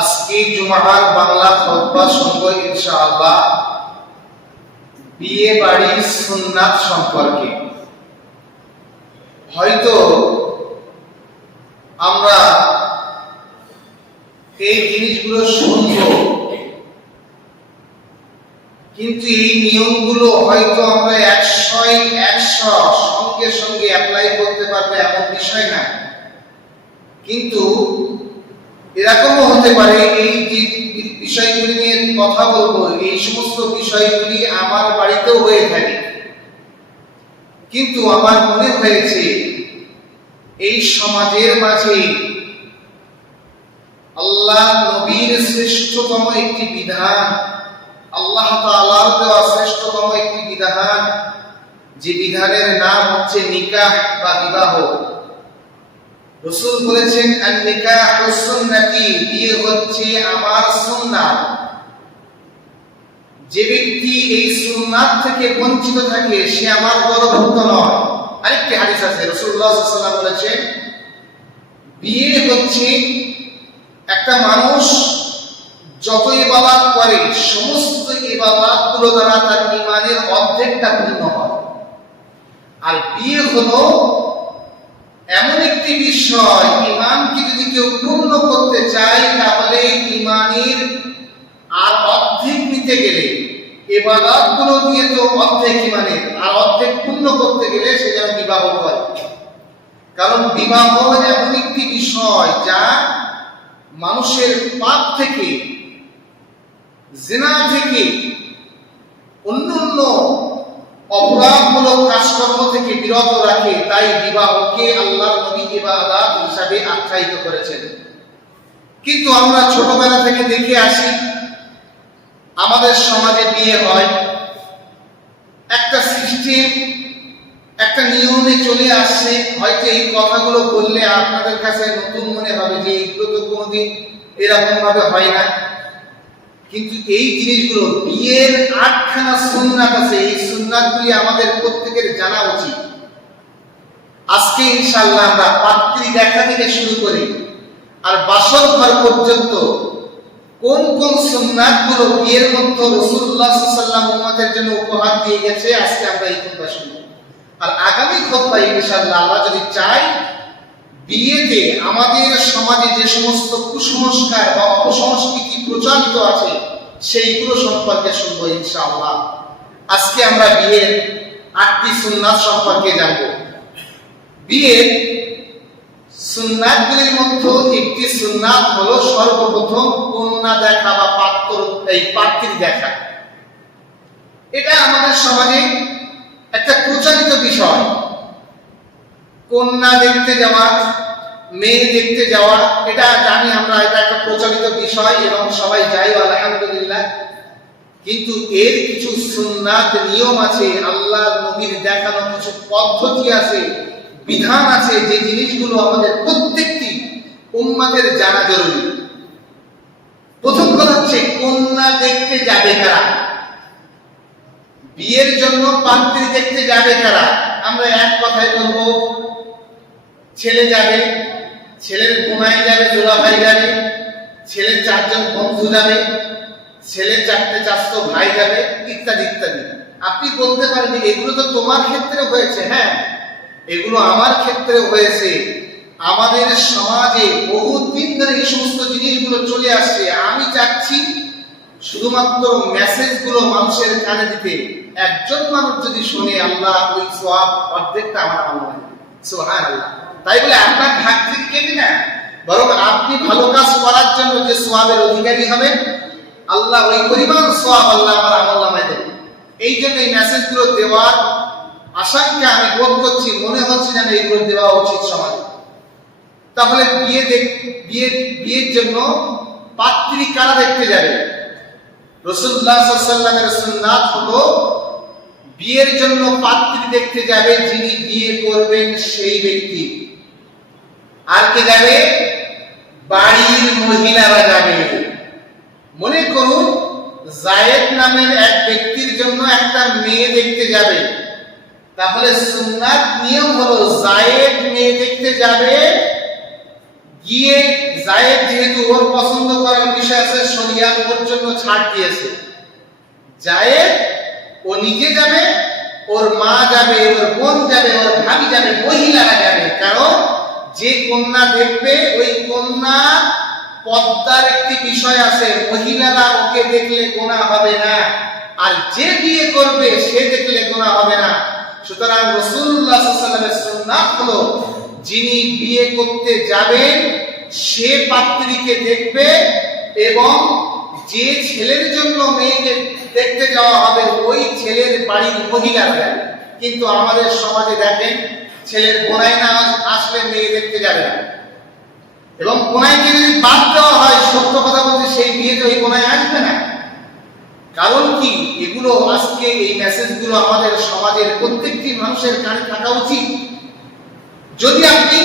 আজকে জুমার বাংলা খুতবা শুনবো ইনশাআল্লাহ বিয়ে বাড়ির সুন্নাত সম্পর্কে। হয়তো আমরা এই জিনিসগুলো শুনবো, কিন্তু এই নিয়মগুলো হয়তো আমরা 100 সঙ্গে সঙ্গে অ্যাপ্লাই করতে পারবো এমন বিষয় না। কিন্তু এরকমও হতে পারে এই যে বিষয়গুলি নিয়ে কথা বলবো, এই সমস্ত বিষয়গুলি আমার বাড়িতেও হয়ে থাকে, কিন্তু আমার মনে হয়েছে এই সমাজের মাঝে আল্লাহ নবীর শ্রেষ্ঠতম একটি বিধান, আল্লাহ তাআলার দেওয়া শ্রেষ্ঠতম একটি বিধান, যে বিধানের নাম হচ্ছে নিকাহ বা বিবাহ। রাসূল বলেছেন আন-নিকাহু সুন্নতি, বিয়ে হচ্ছে আমার সুন্নাত। যে ব্যক্তি এই সুন্নাত থেকে বঞ্চিত থাকে সে আমার দলভুক্ত নয়। আরেকটি হাদিস আছে, রাসূলুল্লাহ সাল্লাল্লাহু আলাইহি ওয়াসাল্লাম বলেছেন বিয়ে হচ্ছে একটা মানুষ যত ইবাদত করে সমস্ত ইবাদতগুলো দ্বারা তার ঈমানের অর্ধেকটা পূর্ণ হয়। আর বিয়ে হলো এমন একটি বিষয়, ঈমানকে যদি কেউ পূর্ণ করতে চায় তাহলে ঈমানের আর অর্ধেক নিতে গেলে ইবাদতগুলো দিয়ে তো অর্ধেক ঈমানের আর অর্ধেক পূর্ণ করতে গেলে সে যেন বিবাহ করে। কারণ বিবাহ এমন একটি বিষয় যা মানুষের পাপ থেকে, জিনা থেকে, অন্যান্য অপরাধমূলক কাজকর্ম থেকে বিরত রাখে। তাই বিবাহকে আল্লাহর নবী ইবাদত হিসাবে আখ্যায়িত করেছেন। কিন্তু আমরা ছোটবেলা থেকে দেখে আসি আমাদের সমাজে বিয়ে হয় একটা সিস্টেম, একটা নিয়মে চলে আসছে। হয়তো এই কথাগুলো বললে আপনাদের কাছে নতুন মনে হবে যে এগুলো তো কোনোদিন এরকম ভাবে হয় না, কিন্তু এই জিনিসগুলো বিয়ের 8খানা সুন্নাত আছে। এই সুন্নাতগুলি আমাদের প্রত্যেকের জানা উচিত। আজকে ইনশাআল্লাহ আমরা পাত্রী দেখা থেকে শুরু করে আর বাসর ঘর পর্যন্ত কোন কোন সুন্নাতগুলো বিয়ের মধ্যে রাসূলুল্লাহ সাল্লাল্লাহু আলাইহি ওয়াসাল্লাম উম্মতের জন্য উপহার দিয়ে গেছে, আজকে আমরা এই খুতবা শুনব। আর আগামী খুতবায় ইনশাআল্লাহ আল্লাহ যদি চাই বিয়েতে আমাদের সমাজে যে সমস্ত কুসংস্কার বা অপসংস্কৃতি প্রচলিত আছে সেইগুলো সম্পর্কে শুনবো ইনশাআল্লাহ। আজকে আমরা বিয়ের 8টি সুন্নাত সম্পর্কে জানব। বিয়ের সুন্নাতগুলির মধ্যে একটি সুন্নাত হলো সর্বপ্রথম কন্যা দেখা বা পাত্রী দেখা। এটা আমাদের সমাজে একটা প্রচলিত বিষয়। কন্যা দেখতে যাওয়া, মেয়ে দেখতে যাওয়া, এটা জানি আমরা, এটা একটা প্রচলিত বিষয় এবং সবাই যায় আলহামদুলিল্লাহ। কিন্তু এর কিছু সুন্নাত নিয়ম আছে, আল্লাহ নবীর দেখানো কিছু পদ্ধতি আছে, বিধান আছে, যে জিনিসগুলো আমাদের প্রত্যেকটি উম্মতের জানা জরুরি। প্রথম কথা হচ্ছে কন্যা দেখতে যাবে কারা, বিয়ের জন্য পাত্রী দেখতে যাবে কারা। আমরা এক কথায় বলবো ছেলে যাবে, ছেলের বোনাই যাবে, দুলাভাই যাবে, ছেলের 4 জন বন্ধু যাবে, ছেলের 4টে চাচতো ভাই যাবে, ইত্যাদি ইত্যাদি। আপনি বলতে পারেন এগুলো তো তোমার ক্ষেত্রে হয়েছে। হ্যাঁ, এগুলো আমার ক্ষেত্রে হয়েছে। আমাদের সমাজে বহুদিন ধরে এই সমস্ত জিনিসগুলো চলে আসছে। আমি চাচ্ছি শুধুমাত্র মেসেজগুলো মানুষের কানে দিতে। একজন মানুষ যদি শুনে আল্লাহ ওই সওয়াব অর্ধেকটা আমার আমল হয়। সুবহানাল্লাহ। তাই বলে আপনার ভাগ থেকে কেটে না, বরং আপনি ভালো কাজ করার জন্য যে সওয়াবের অধিকারী হবেন আল্লাহ ওই পরিমাণ সওয়াব আল্লাহ আমার আমলনামায় দেবেন। এই জন্য এই মেসেজগুলো দেওয়ার আশঙ্কা আমি বোধ করছি, মনে হচ্ছে যেন এইগুলো দেওয়া উচিত সমাজে। তাহলে বিয়ের জন্য পাত্রী কারা দেখতে যাবে? রাসূলুল্লাহ সাল্লাল্লাহু আলাইহি ওয়াসাল্লামের সুন্নাত হলো বিয়ের জন্য পাত্রী দেখতে যাবে যিনি বিয়ে করবেন সেই ব্যক্তি। আর কে যাবে? বাড়ির মহিলারা যাবে। মনে করুন যায়েদ নামের এক ব্যক্তির জন্য একটা মেয়ে দেখতে যাবে, তাহলে সুন্নাত নিয়ম হলো যায়েদ মেয়ে দেখতে যাবে, গিয়ে যায়েদ যেহেতু ওর পছন্দ করার শরিয়াত ওর জন্য ছাড় দিয়েছে। জায়েজ ও নিজে যাবে, ওর মা যাবে, ওর বোন যাবে, ওর ভাবি যাবে, মহিলারা যাবে। কারণ যে কন্যা দেখবে ওই কন্যা পর্দার একটি বিষয় আছে, মহিলারা ওকে দেখলে গুনাহ হবে না, আর যে বিয়ে করবে সে দেখলে গুনাহ হবে না। সুতরাং রাসূলুল্লাহ সাল্লাল্লাহু আলাইহি ওয়াসাল্লামের সুন্নাত হলো যিনি বিয়ে করতে যাবেন সে পাত্রীকে দেখবে, এবং যে ছেলের জন্য মেয়েকে দেখতে যাওয়া হবে ওই ছেলের বাড়ির মহিলারা যাবে। কিন্তু আমাদের সমাজে দেখেন ছেলের বোনাই না আসলে মেয়ে দেখতে যাবে না, এবং বোনাইকে যদি বাদ দেওয়া হয় সত্য কথা বলতে সেই বিয়েতে ওই বোনাই আসবে না। কারণ কি? এগুলো আজকে এই মেসেজগুলো আমাদের সমাজের প্রত্যেকটি মানুষের কানে থাকা উচিত। যদি আপনি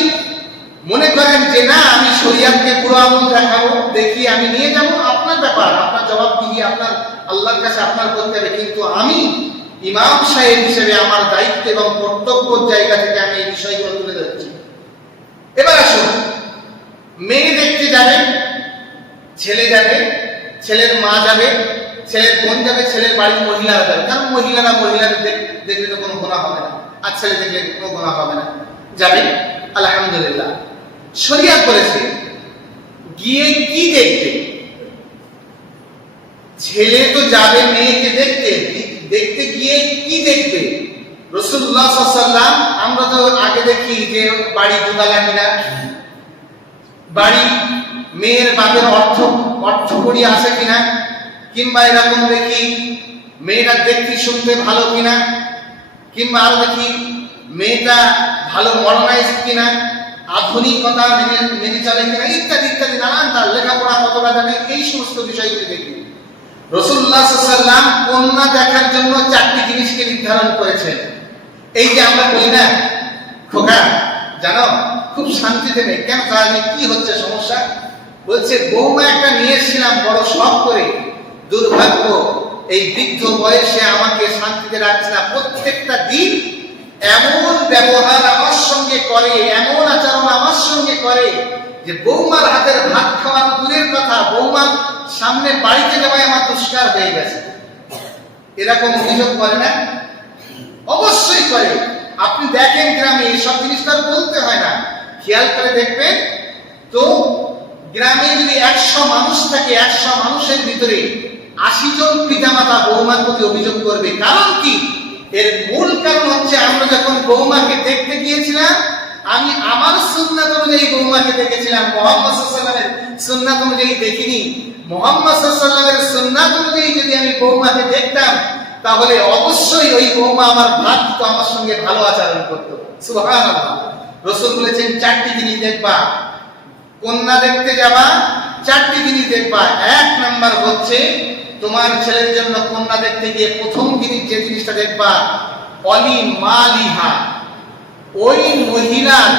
মনে করেন যে না আমি শরিয়াতকে পুরো আমল দেখাবো, দেখি আমি নিয়ে যাব, আপনার ব্যাপার, আপনার জবাবদিহি আপনার আল্লাহর কাছে আপনার করতে হবে। কিন্তু আমি ইমাম সাহেব হিসেবে আমার দায়িত্ব এবং কর্তব্যের জায়গা থেকে আমি এই বিষয়গুলো তুলে ধরছি। এবার আসুন, মেয়ে দেখতে যাবে, ছেলে যাবে, ছেলের মা যাবে, ছেলের বোন যাবে, ছেলের বাড়ির মহিলারা যাবে। কারণ মহিলাদের দেখলে তো কোনো গুনাহ হবে না, আর ছেলে দেখলে কোনো গুনাহ হবে না, যাবে। আলহামদুলিল্লাহ, শরিয়াত বলেছে গিয়ে কি দেখবে? ছেলে তো যাবে মেয়েকে দেখতে, দেখতে গিয়ে কি দেখবে? রাসূলুল্লাহ সাল্লাল্লাহু আলাইহি ওয়াসাল্লাম, আমরা তো আগে দেখি যে বাড়ি দুতলা কিনা, বাড়ি মেয়ের বাপের অর্থ করি আছে কিনা, কিংবা এরকম দেখি মেয়েটা দেখতে শুনতে ভালো কিনা, কিংবা আরো দেখি মেয়েটা ভালো মডার্নাইজ কিনা, আধুনিকতা মেনে চলে কিনা, ইত্যাদি ইত্যাদি নানান, তার লেখাপড়া কতটা জানে, এই সমস্ত বিষয়গুলি দেখি। রাসূলুল্লাহ সাল্লাল্লাহু আলাইহি ওয়াসাল্লাম কন্যা দেখার জন্য 4টি জিনিসকে নির্ধারণ করেছেন। এই যে আমরা বলি না খোকা জানো খুব শান্তিতে নেই কেন, তাহলে কি হচ্ছে সমস্যা? বলছে বৌমা একটা নিয়ে এসেছিলাম বড় শখ করে, দুর্ভাগ্য এই বৃদ্ধ বয়সে আমাকে শান্তিতে রাখছে না। প্রত্যেকটা দিন এমন ব্যবহার আমার সঙ্গে করে, এমন আচরণ আমার সঙ্গে করে যে বৌমার হাতের ভাত খাওয়ার দূরের কথা, বৌমার সামনে বাড়িতে যাওয়াই আমার দুষ্কার হয়ে গেছে। এরকম অভিযোগ করে না? অবশ্যই করে। আপনি দেখেন গ্রামে এইসব জিনিস তার বলতে হয় না, খেয়াল করে দেখবেন তো গ্রামে যদি 100 মানুষ থাকে, 100 মানুষের ভিতরে 80 জন পিতামাতা বৌমার প্রতি অভিযোগ করবে। কারণ কি? এর মূল কারণ হচ্ছে আমরা যখন বৌমাকে দেখতে গিয়েছিলাম, আমি আমার সুন্নাত অনুযায়ী বৌমাকে দেখেছিলাম, মুহাম্মদ সাল্লাল্লাহু আলাইহি ওয়াসাল্লামের সুন্নাত অনুযায়ী দেখিনি। মুহাম্মদ সাল্লাল্লাহু আলাইহি ওয়াসাল্লামের সুন্নাত অনুযায়ী যদি আমি বৌমাকে দেখতাম তাহলে অবশ্যই ওই বৌমা আমার ভাত তো আমার সঙ্গে ভালো আচরণ করতো। সুবহানাল্লাহ। রাসূল বলেছেন 4টি জিনিস দেখবা, কন্যা দেখতে যাবা 4টি জিনিস দেখবা। 1 নাম্বার হচ্ছে তোমার ছেলের জন্য কন্যা দেখতে গিয়ে প্রথম জিনিস যে জিনিসটা দেখবা, অলি মালিহা, ওই মহিলার,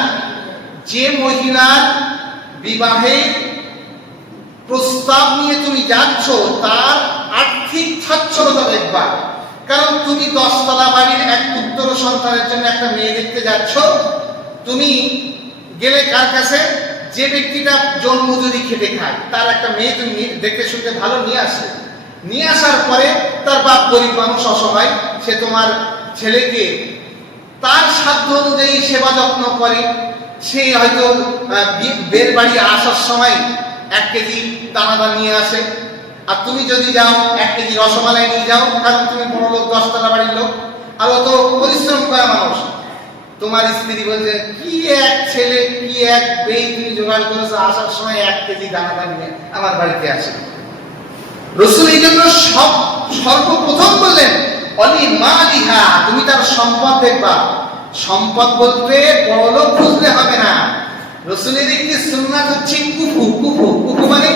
যে মহিলার বিবাহের প্রস্তাব নিয়ে তুমি যাচ্ছ তার আর্থিক সচ্ছলতা দেখবা। কারণ তুমি 10 তলা বাড়ির এক পুত্র সন্তানের জন্য একটা মেয়ে দেখতে যাচ্ছ, তুমি গেলে কার কাছে? যে ব্যক্তিটা জন্মজুরি খেটে খায় তার একটা মেয়ে তুমি দেখতে শুনতে ভালো নিয়ে আসে, নিয়ে আসার পরে তার বাপ গরিব মানুষ, অসহায়, সে তোমার ছেলেকে তার সাধ্য অনুযায়ী সেবা যত্ন করে। সে হয়তো বের বাড়ি আসার সময় 1 কেজি দানাদার নিয়ে আসে, আর তুমি যদি যাও 1 কেজি রসমালাই নিয়ে যাও, কারণ তুমি বড় লোক, 10 তলা বাড়ির লোক, আর অত পরিশ্রম করা মানুষ। তোমার স্ত্রী বলছে কি এক ছেলে, কি এক বেই তুমি জোগাড় করেছো, আসার সময় 1 কেজি দানাদার নিয়ে আমার বাড়িতে আসে। রাসূল এই জন্য সর্বপ্রথম বললেন অলি মালিহা, তুমি তার সম্পদ দেখবা। সম্পদ বলতে বড় লোক বুঝলে হবে না। রাসূলের একটি সুন্নাত হচ্ছে কুফু। কুফু মানে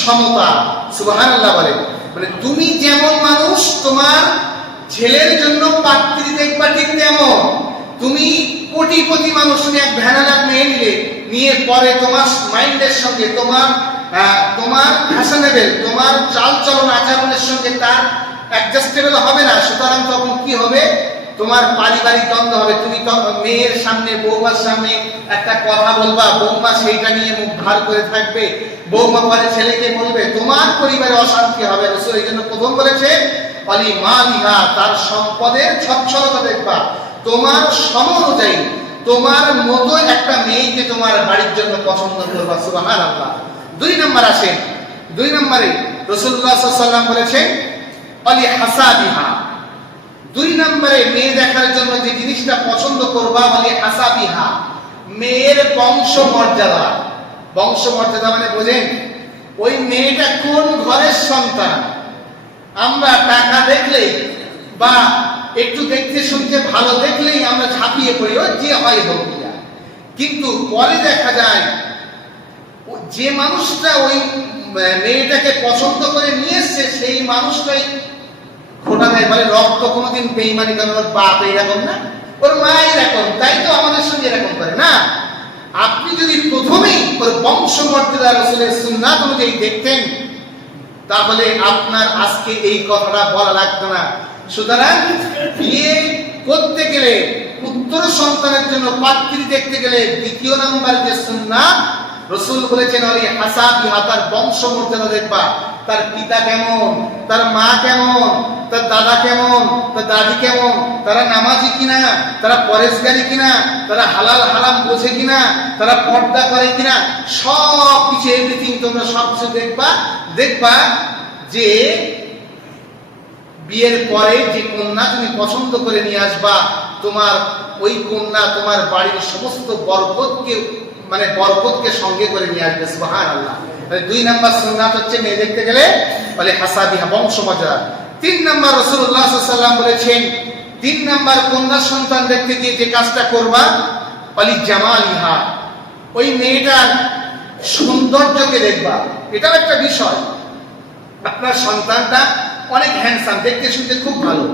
সমতা। সুবহানাল্লাহ বলে, মানে তুমি যেমন মানুষ তোমার ছেলের জন্য পাত্রী দেখবা ঠিক তেমন। তুমি কোটিপতি মানুষ, তুমি এক ভ্যানালার মেয়ে নিয়ে পরে তোমার মাইন্ডের সঙ্গে, তোমার ফ্যাশনেবল, তোমার চাল চলন আচরণের সঙ্গে তার অ্যাডজাস্টেবল হবে না। সুতরাং তখন কি হবে? তোমার পারিবারিক দ্বন্দ্ব হবে, তুমি মেয়ের সামনে বৌমার সামনে একটা কথা বলবা, বৌমা সেইটা নিয়ে মুখ ভার করে থাকবে, বৌমা পরে ছেলেকে বলবে, তোমার পরিবারে অশান্তি হবে। রাসূল এই জন্য প্রথম বলেছে অলি মালিহা, তার সম্পদের সচ্ছলতা দেখবা, তোমার সম অনুযায়ী তোমার মতো একটা মেয়েকে তোমার বাড়ির জন্য পছন্দ করবা। সুবহানাল্লাহ। 2 নম্বর আসে, 2 নম্বরে রাসূলুল্লাহ সাল্লাল্লাহু আলাইহি ওয়াসাল্লাম বলেছেন অলি হাসাবিহা, 2 নম্বরে মেয়ে দেখার জন্য যে জিনিসটা পছন্দ করবা অলি হাসাবিহা, মেয়ের বংশ মর্যাদা। বংশ মর্যাদা মানে বোঝেন, ওই মেয়েটা কোন ঘরের সন্তান। আমরা টাকা দেখলেই বা একটু দেখতে শুনতে ভালো দেখলেই আমরা ঝাঁপিয়ে পড়ি, ও যে হয় হোক। কিন্তু পরে দেখা যায় যে মানুষটা ওই মেয়েটাকে পছন্দ করে নিয়ে এসছে সেই মানুষটাই খোটা দেয়, বলে রক্ত কোনোদিন বেঈমানি করে, ওর বাপ এরকম না, ওর মা এরকম, তাই তো আমাদের সঙ্গে এরকম করে না। আপনি যদি প্রথমেই ওর বংশ মর্যাদা রাসূলের সুন্নাত অনুযায়ী দেখতেন, তাহলে আপনার আজকে এই কথাটা বলা লাগতো না। সুতরাং বিয়ে করতে গেলে, পুত্র সন্তানের জন্য পাত্রী দেখতে গেলে 2 নম্বর যে সুন্নাত রাসূল বলেছেন অলি হাসাবিহা, তার বংশ মর্যাদা দেখবা, তার পিতা কেমন, তার মা কেমন, তার দাদা কেমন, তার দাদি কেমন, তারা নামাজি কিনা, তারা পরেশগারী কিনা, তারা হালাল হারাম বোঝে কিনা, তারা পর্দা করে কিনা, সব কিছু এভরিথিং তোমরা সব কিছু দেখবা। দেখবা যে বিয়ের পরে যে কন্যা তুমি পছন্দ করে নিয়ে আসবা, তোমার ওই কন্যা তোমার বাড়ির সমস্ত বরকতকে সঙ্গে করে নিয়ে আসবে। সুবহানাল্লাহ। 2 নম্বর সুন্নাত হচ্ছে মেয়ে দেখতে গেলে বলে হাসাবিহা, বংশ মর্যাদা। 3 নম্বর রাসূলুল্লাহ সাল্লাল্লাহু আলাইহি ওয়াসাল্লাম বলেছেন, 3 নম্বর কন্যা সন্তান দেখতে গিয়ে যে কাজটা করবা বলি জামালিহা, ওই মেয়েটার সৌন্দর্যকে দেখবা। এটাও একটা বিষয়। আপনার সন্তানটা অনেক হ্যান্ডসাম, দেখতে শুনতে খুব ভালো,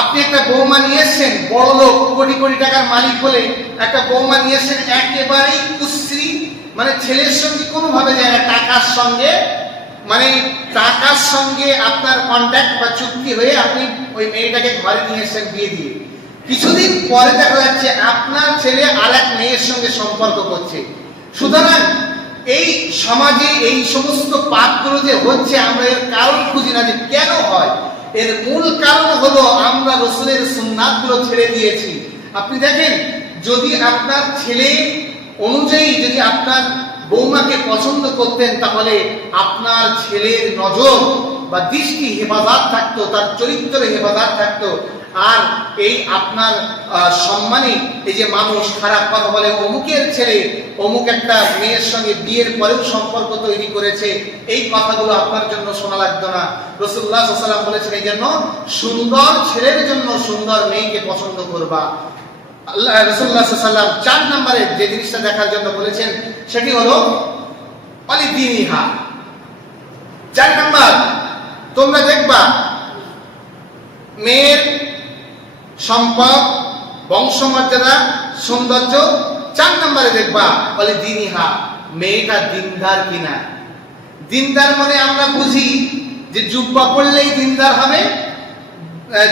আপনি একটা বৌমা নিয়ে এসেছেন, বড় লোক, কোটি কোটি টাকার মালিক বলে একটা বৌমা নিয়ে এসেছেন, একেবারেই কুশ্রী, মানে ছেলের সঙ্গে কোনোভাবে যায় না, টাকার সঙ্গে আপনার কন্ট্যাক্ট বা চুক্তি হয়ে আপনি ওই মেয়েটাকে ঘরে নিয়ে এসেছেন বিয়ে দিয়ে। কিছুদিন পরে দেখা যাচ্ছে আপনার ছেলে আর এক মেয়ের সঙ্গে সম্পর্ক করছে। সুতরাং এই সমাজে এই সমস্ত পাপগুলো যে হচ্ছে, আমরা এর কারণ খুঁজি না যে কেন হয়। এর মূল কারণ হলো আমরা রাসূলের সুন্নাতগুলো ছেড়ে দিয়েছি। আপনি দেখেন, যদি আপনার ছেলে অনুযায়ী যদি আপনার বৌমাকে পছন্দ করতেন, তাহলে আপনার ছেলের নজর বা দৃষ্টি হেফাজত থাকতো, তার চরিত্রের হেফাজত থাকতো। আর এই আপনার সম্মানে এই যে মানুষ খারাপ কথা বলে, অমুকের ছেলে অমুক একটা মেয়ের সঙ্গে বিয়ের পরেও সম্পর্ক তৈরি করেছে, এই কথাগুলো আপনার জন্য শোনা লাগতো না। রাসূলুল্লাহ সাল্লাল্লাহু আলাইহি ওয়াসাল্লাম বলেছেন এই জন্য সুন্দর ছেলের জন্য সুন্দর মেয়েকে পছন্দ করবা। আল্লাহ রাসূলুল্লাহ সাল্লাল্লাহু আলাইহি ওয়াসাল্লাম 4 নম্বরে যে জিনিসটা দেখার জন্য বলেছেন সেটি হলো অলি দীনিহা। 4 নম্বর তোমরা দেখবা মেয়ের সম্পদ, বংশমর্যাদা, সৌন্দর্য। 4 নম্বরে দেখবা বলে দিনিহা, মেয়েটা দিনদার কিনা। দিনদার মানে আমরা বুঝি যে জুব্বা পরলেই দিনদার হবে,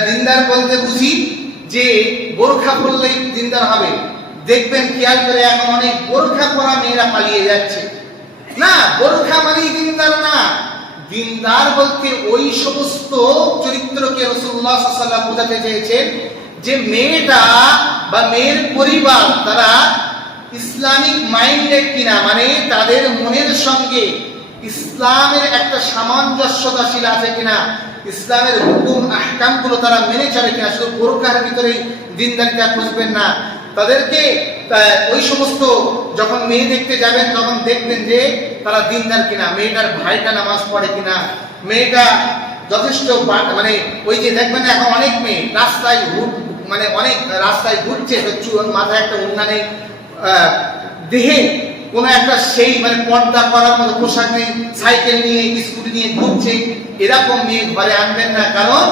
দিনদার বলতে বুঝি যে বোরখা পরলেই দিনদার হবে। দেখবেন খেয়াল করে এখন অনেক বোরখা পরা মেয়েরা পালিয়ে যাচ্ছে। না, বোরখা মানেই দিনদার না। দিনদার বলতে ওই সমস্ত চরিত্রকে রাসূলুল্লাহ সাল্লাল্লাহু আলাইহি ওয়াসাল্লাম বোঝাতে চেয়েছেন যে মেয়েটা বা মেয়ের পরিবার তারা ইসলামিক মাইন্ডেড কিনা, মানে তাদের মনের সঙ্গে ইসলামের একটা সামঞ্জস্যতাশীল আছে কিনা, ইসলামের হুকুম আহকামগুলো তারা মেনে চলে কিনা। শুধু বোরকার ভিতরে দিনদারিতা খুঁজবেন না, তাদেরকে ওই সমস্ত যখন মেয়ে দেখতে যাবেন তখন দেখবেন যে তারা দিনদার কিনা, মেয়েটার ভাইটা নামাজ পড়ে কিনা, মেয়েটা যথেষ্ট মানে ওই যে দেখবেন এখন অনেক মেয়ে রাস্তায় অনেক রাস্তায় ঘুরছে, মাথায় একটা ওড়না নেই, দেহে কোনো একটা সেই পর্দা করার মতো পোশাক নেই, সাইকেল নিয়ে স্কুটি নিয়ে ঘুরছে, এরকম মেয়ে ঘরে আনবেন না। কারণ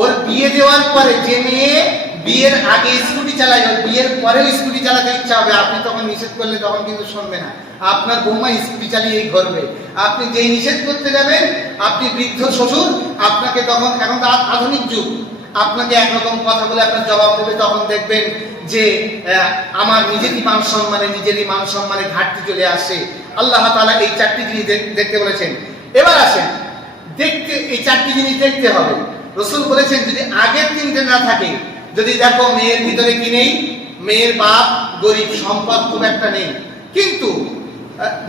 ওর বিয়ে দেওয়ার পরে যে মেয়ে বিয়ের আগে স্কুটি চালায়, ওর বিয়ের পরেও স্কুটি চালাতে ইচ্ছা হবে, আপনি তখন নিষেধ করলে তখন কিন্তু শুনবে না, আপনার বৌমা স্কুটি চালিয়েই ঘুরবে। আপনি যেই নিষেধ করতে যাবেন, আপনি বৃদ্ধ শ্বশুর, আপনাকে তখন, এখন তো আধুনিক যুগ, আপনাকে একরকম কথা বলে আপনার জবাব দেবে, তখন দেখবেন যে আমার নিজেরই মান সম্মানে ঘাটতি চলে আসে। আল্লাহ তাআলা এই চারটি জিনিস দেখতে বলেছেন। এবার আসেন, এই চারটি জিনিস দেখতে হবে। রাসূল বলেছেন যদি আগের তিনটে না থাকে, যদি দেখো মেয়ের ভিতরে কি নেই, মেয়ের বাপ গরিব, সম্পদ খুব একটা নেই, কিন্তু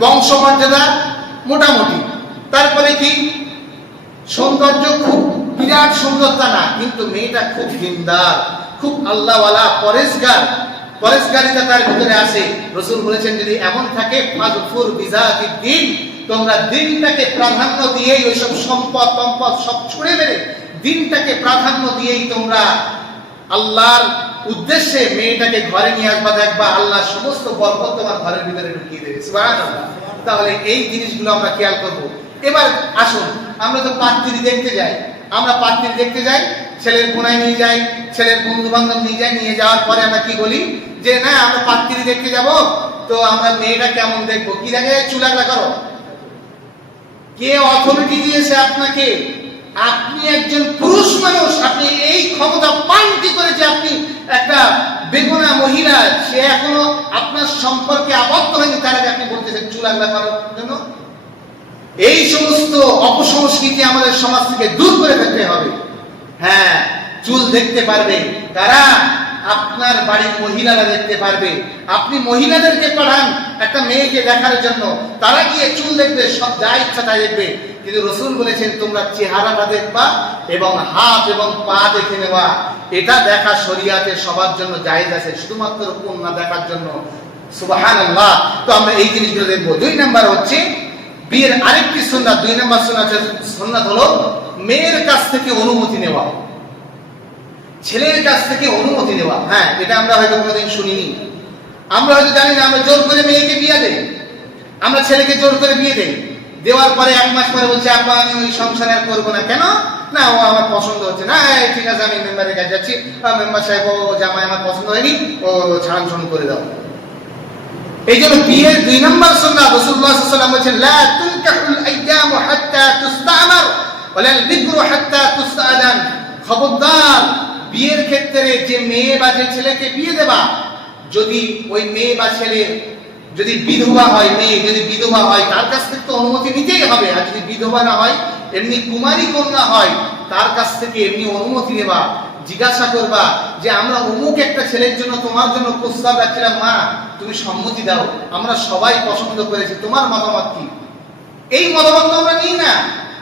বংশমর্যাদা মোটামুটি, তারপরে কি সৌন্দর্য খুব বিরাট সুন্দরতা না, কিন্তু মেয়েটা খুব দিনদার, খুব আল্লাহওয়ালা, পরেশগারিতা তার ভিতরে আসে। রাসূল বলেছেন যদি এমন থাকে ফাযফুর বিযাতিদ দ্বীন, তোমরা দিনটাকে প্রাধান্য দিয়েই ওইসব সম্পদ সব ছুড়ে মেরে দিনটাকে প্রাধান্য দিয়েই তোমরা আল্লাহর উদ্দেশ্যে মেয়েটাকে ঘরে নিয়ে আসবা, দেখবা আল্লাহ সমস্ত বরকত তোমার ঘরের ভিতরে ঢুকিয়ে দেবে। সুবহানাল্লাহ। তাহলে এই জিনিসগুলো আমরা খেয়াল করব। এবার আসুন, আমরা তো পাত্রী দেখতে যাই, ছেলের কোনায় নিয়ে যাই, ছেলের বন্ধু বান্ধব নিয়ে যাওয়ার পরে আমরা কি বলি যে না আমরা পাত্রী দেখতে যাব, তো আমরা মেয়েটা কেমন দেখবো, কি দেখে চুলাগলা করো। কে অথরিটি দিয়েছে আপনাকে? আপনি একজন পুরুষ মানুষ, আপনি এই ক্ষমতা পান কি করে যে আপনি একটা বেগুনা মহিলা, সে এখনো আপনার সম্পর্কে আবদ্ধ হয়নি, তার আগে আপনি বলতেছেন চুলাগলা করার জন্য? এই সমস্ত অপসংস্কৃতি আমাদের সমাজ থেকে দূর করে ফেলতে হবে। হ্যাঁ, চুল দেখতে পারবে তারা, আপনার বাড়ির মহিলারা দেখতে পারবে। আপনি মহিলাদেরকে পাঠান একটা মেয়েকে দেখার জন্য, তারা গিয়ে চুল দেখবে, সব যা ইচ্ছা তাই দেখবে। কিন্তু রাসূল বলেছেন তোমরা চেহারাটা দেখবা এবং হাত এবং পা দেখে নেওয়া, এটা দেখা শরীয়তে সবার জন্য জায়েজ আছে, শুধুমাত্র কন্যা দেখার জন্য। সুবহানাল্লাহ। তো আমরা এই জিনিসগুলো দেখবো। 2 নাম্বার হচ্ছে বিয়ের আরেকটি সুন্নাত, 2 নাম্বার সুন্নাত হলো মেয়ের কাছ থেকে অনুমতি নেওয়া, ছেলের কাছ থেকে অনুমতি নেওয়া। হ্যাঁ, এটা আমরা হয়তো কোনোদিন শুনিনি, আমরা হয়তো জানি না। আমরা জোর করে মেয়েকে বিয়ে দেই, আমরা ছেলেকে জোর করে বিয়ে দেই, দেওয়ার পরে 1 মাস পরে বলছে আপা আমি ওই সংসার আর করবো না। কেন? না ও আমার পছন্দ হচ্ছে না। ঠিক আছে, আমি মেম্বারের কাছে যাচ্ছি, মেম্বার সাহেব ও জামাই আমার পছন্দ হয়নি, ও ছাড়ান করে দাও। এই জন্য বিয়ের 2 নম্বর সুন্নাত রাসূলুল্লাহ সাল্লাল্লাহু আলাইহি ওয়াসাল্লাম বলেছেন লা তুনকাহুল আইয়ামু হাত্তা তুস্তামার ওয়ালাল বিকরু হাত্তা তুস্তাদান। খবরদার, বিয়ের ক্ষেত্রে যে মেয়ে বা যে ছেলেকে বিয়ে দেবা, যদি ওই মেয়ে বা ছেলে যদি বিধবা হয়, মেয়ে যদি বিধবা হয়, তার কাছ থেকে তো অনুমতি নিতেই হবে। আর যদি বিধবা না হয়, এমনি কুমারী কন্যা হয়, তার কাছ থেকে এমনি অনুমতি নেবা, জিজ্ঞাসা করবা যে আমরা অমুক একটা ছেলের জন্য তোমার জন্য প্রস্তাব রাখছিলাম, মা তুমি সম্মতি দাও, আমরা সবাই পছন্দ করেছি, তোমার মতামত কি? এই মতামত তো আমরা নিই না,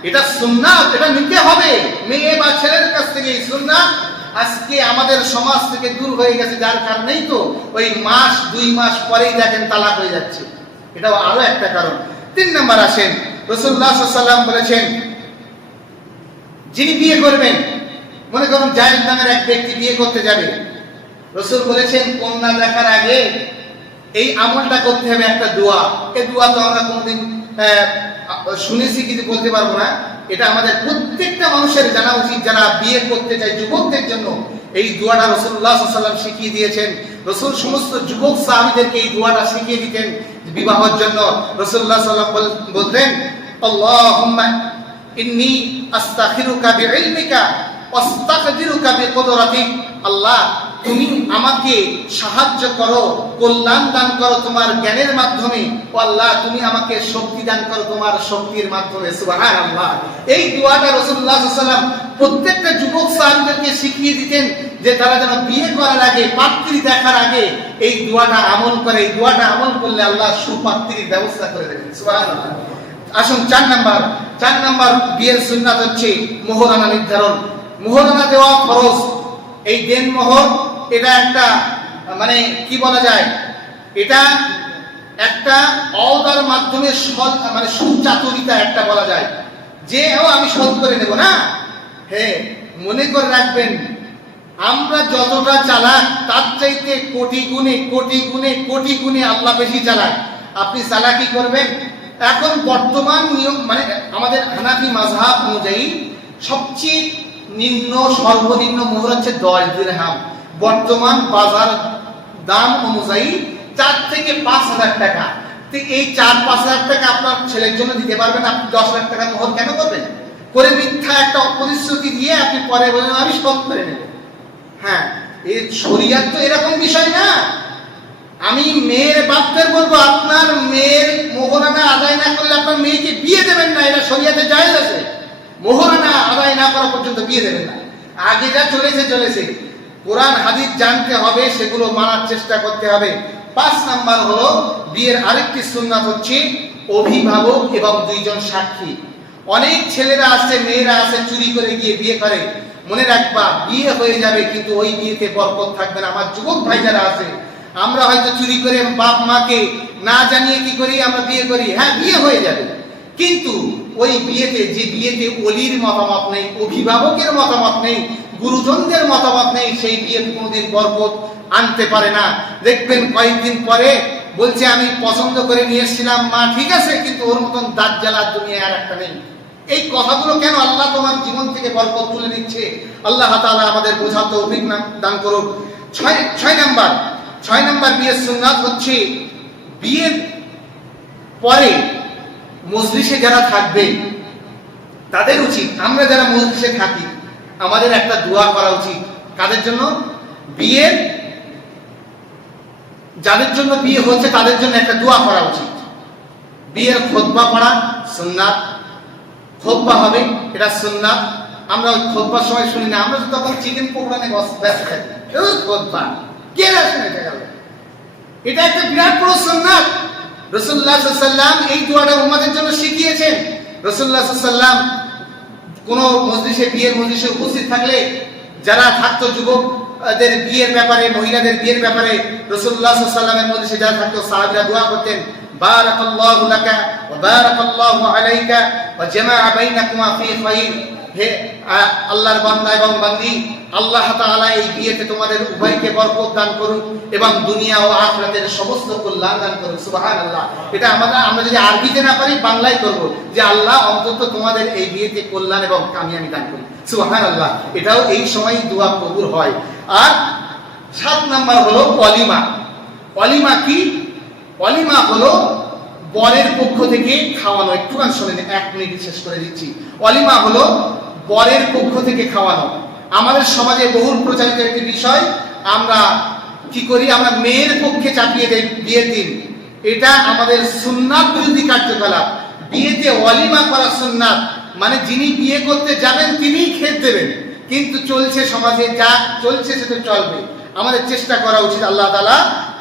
এটা সুন্নাত, এটা নিতে হবে মেয়ে বা ছেলের কাছ থেকে। এই সুন্নাত আজকে আমাদের সমাজ থেকে দূর হয়ে গেছে, যার কারণেই তো ওই 1-2 মাস পরেই দেখেন তালাক হয়ে যাচ্ছে। এটাও আরো একটা কারণ। 3 নাম্বার আসেন, রাসূলুল্লাহ সাল্লাল্লাহু আলাইহি ওয়াসাল্লাম বলেছেন যিনি বিয়ে করবেন, মনে করুন জায়েদ নামের এক ব্যক্তি বিয়ে করতে যাবে, রাসূল বলেছেন কন্যা দেখার আগে এই আমলটা করতে হবে, একটা দোয়া। এই দোয়া তো আমরা কোনোদিন শুনেছি কিন্তু বলতে পারবো না, এটা আমাদের প্রত্যেকটা মানুষের জানা উচিত যারা বিয়ে করতে চায়। যুবকদের জন্য এই দোয়াটা রাসূলুল্লাহ সাল্লাল্লাহু আলাইহি ওয়াসাল্লাম শিখিয়ে দিয়েছেন। রাসূল সমস্ত যুবক সাহাবীদেরকে এই দোয়াটা শিখিয়ে দিতেন বিবাহের জন্য। রাসূলুল্লাহ সাল্লাল্লাহু আলাইহি ওয়াসাল্লাম বলতেন আল্লাহুম্মা ইন্নী আস্তাগফিরুকা বিইলমিকা ওয়াস্তাগফিরুকা বিকুদরাতিক। আল্লাহ তুমি আমাকে সাহায্য করো, কল্যাণ দান করো তোমার জ্ঞানের মাধ্যমে, ও আল্লাহ তুমি আমাকে শক্তি দান করো তোমার শক্তির মাধ্যমে। সুবহানাল্লাহ। এই দোয়াটা রাসূলুল্লাহ সাল্লাল্লাহু আলাইহি ওয়াসাল্লাম প্রত্যেকটা যুবক সাহাবীদেরকে শিখিয়ে দিতেন যে তারা যেন বিয়ে করার আগে, পাত্রী দেখার আগে এই দোয়াটা আমল করে। এই দোয়াটা আমল করলে আল্লাহ সুপাত্রীর ব্যবস্থা করে দেবেন। সুবহানাল্লাহ। আসুন 4 নাম্বার বিয়ের সুন্নাত হচ্ছে মোহরানা নির্ধারণ। মোহরানা দেওয়া ফরজ। এই দেন মোহর, এটা একটা মানে কি বলা যায়, এটা একটা অওদার মাধ্যমে মানে সুচাতুরিতা একটা বলা যায়, যে আমি শোধ করে নেব না। হ্যাঁ, মনে করে রাখবেন আমরা যতটা চালাক তার চাইতে কোটি গুণে আল্লাহ বেশি চালাক। আপনি চালাকি করবেন। এখন বর্তমান নিয়ম মানে আমাদের হানাফি মাযহাব অনুযায়ী সবচেয়ে সর্বনিম্ন মোহর হচ্ছে 10 দিরহাম। বর্তমান বাজার দাম অনুযায়ী 4 থেকে 5,000 টাকা। তো এই 4-5 হাজার টাকা আপনার ছেলের জন্য দিতে পারবেন, আপনি 10 লাখ টাকা মোহর কেন করবেন? করে মিথ্যা একটা প্রতিশ্রুতি দিয়ে আপনি পরে বলেন আমি সব করে নেব। হ্যাঁ, এই শরিয়াত তো এরকম বিষয় না। আমি মেয়ের বাপদের বলবো আপনার মেয়ের মোহরানা আদায় না করলে আপনার মেয়েকে বিয়ে দেবেন না, এটা শরিয়াতে জায়েজ আছে। মোহরানা আদায় না করা পর্যন্ত বিয়ে দেবেন না। আগে যা চলেছে, কোরআন হাদিস জানতে হবে, সেগুলো মানার চেষ্টা করতে হবে। 5 নাম্বার হলো বিয়ের আরেকটি সুন্নাত হচ্ছে অভিভাবক এবং 2 জন সাক্ষী। অনেক ছেলেরা আছে, মেয়েরা আছে, চুরি করে গিয়ে বিয়ে করে। মনে রাখবা, বিয়ে হয়ে যাবে কিন্তু ওই বিয়েতে বরকত থাকবে না। আমার যুবক ভাই যারা আছে, আমরা হয়তো চুরি করে বাপ মাকে না জানিয়ে কি করি, আমরা বিয়ে করি। হ্যাঁ, বিয়ে হয়ে যাবে, কিন্তু ওই বিয়েতে যে বিয়েতে ওলির মতামত নেই, অভিভাবকের মতামত নেই, গুরুজনদের মতামত নেই, সেই বিয়ে কোনোদিন বরকত আনতে পারে না। দেখবেন কয়েকদিন পরে বলছে আমি পছন্দ করে নিয়ে এসেছিলাম, মা ঠিক আছে, কিন্তু ওর মতন দাজ্জাল দুনিয়ায় আর একটা নেই। এই কথাগুলো কেন? আল্লাহ তোমার জীবন থেকে বরকত তুলে নিচ্ছে। আল্লাহ তাআলা আমাদের বোঝার তৌফিক দান করুন। 6 নাম্বার বিয়ের সুন্নাত হচ্ছে বিয়ের পরে মজলিসে যারা থাকবে তাদের উচিত, আমরা যারা মজলিসে থাকি আমাদের একটা দোয়া করা উচিত। কাদের জন্য? বিয়ের যাদের জন্য বিয়ে হচ্ছে তাদের জন্য একটা দোয়া করা উচিত। বিয়ের খুতবা পড়া সুন্নাত, খুতবা হবে, এটা সুন্নাত। আমরা ওই খুতবার সময় শুনি না, আমরা তখন চিকেন পকোড়া নিয়ে ব্যস্ত থাকি। খুতবা কে শুনে গেল? এটা একটা বিরাট বড় সুন্নাত। রাসূলুল্লাহ সাল্লাল্লাহু আলাইহি ওয়াসাল্লাম এই দোয়াটা উম্মতের জন্য শিখিয়েছেন। রাসূলুল্লাহ সাল্লাল্লাহু আলাইহি ওয়াসাল্লাম কোন মজলিসে, বিয়ের মজলিসে উপস্থিত থাকলে যারা থাকতো যুবকদের বিয়ের ব্যাপারে, মহিলাদের বিয়ের ব্যাপারে, রাসূলুল্লাহ সাল্লাল্লাহু আলাইহি ওয়াসাল্লামের মজলিসে যারা থাকতো সাহাবীরা দোয়া করতেন, বারাকাল্লাহু লাকা ওয়া বারাকাল্লাহু আলাইকা ওয়া জামাআ বাইনাকুমা ফি খায়র। হে আল্লাহর বান্দা এবং বান্দি, আল্লাহ তাআলা এই বিয়েতে তোমাদের উভয়কে বরকত দান করুন এবং দুনিয়া ও আখিরাতের সমস্ত কল্যাণ দান করুন। সুবহানাল্লাহ। এটা আমরা যদি আরবিতে না পারি বাংলায় করব, যে আল্লাহ অন্তত তোমাদের এই বিয়েতে কল্যাণ এবং কামিয়াবি দান করুন। সুবহানাল্লাহ। এটাও এই সময় দোয়া কবুল হয়। আর 7 নাম্বার হলো ওয়ালিমা। ওয়ালিমা কি? ওয়ালিমা হলো বরের পক্ষ থেকে খাওয়ানো। একটুখান শুনেন, 1 মিনিট শেষ করে দিচ্ছি। ওয়ালিমা হলো বরের পক্ষ থেকে খাওয়ানো। আমাদের সমাজে বহুল প্রচারিত একটি বিষয়। আমরা কি করি? আমরা মেয়ের পক্ষে চাপিয়ে দেই বিয়ের দিন। এটা আমাদের সুন্নাত বিরোধী কার্যকলাপ। বিয়েতে ওয়ালিমা করা সুন্নাত, মানে যিনি বিয়ে করতে যাবেন তিনিই খেতে দেবেন। কিন্তু চলছে সমাজে, যা চলছে সেটা চলবে। আমাদের চেষ্টা করা উচিত আল্লাহ তাআলা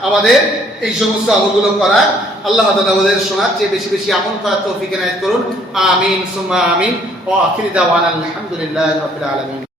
আমাদের এই সমস্ত আমলগুলো করার। আল্লাহ তাআলা আমাদের শোনার চেয়ে বেশি বেশি আমল করার তৌফিক এনায়েত করুন। আমিন সুম্মা আমিন। ওয়া আখিরু দাওয়ানা আলহামদুলিল্লাহি রাব্বিল আলামিন।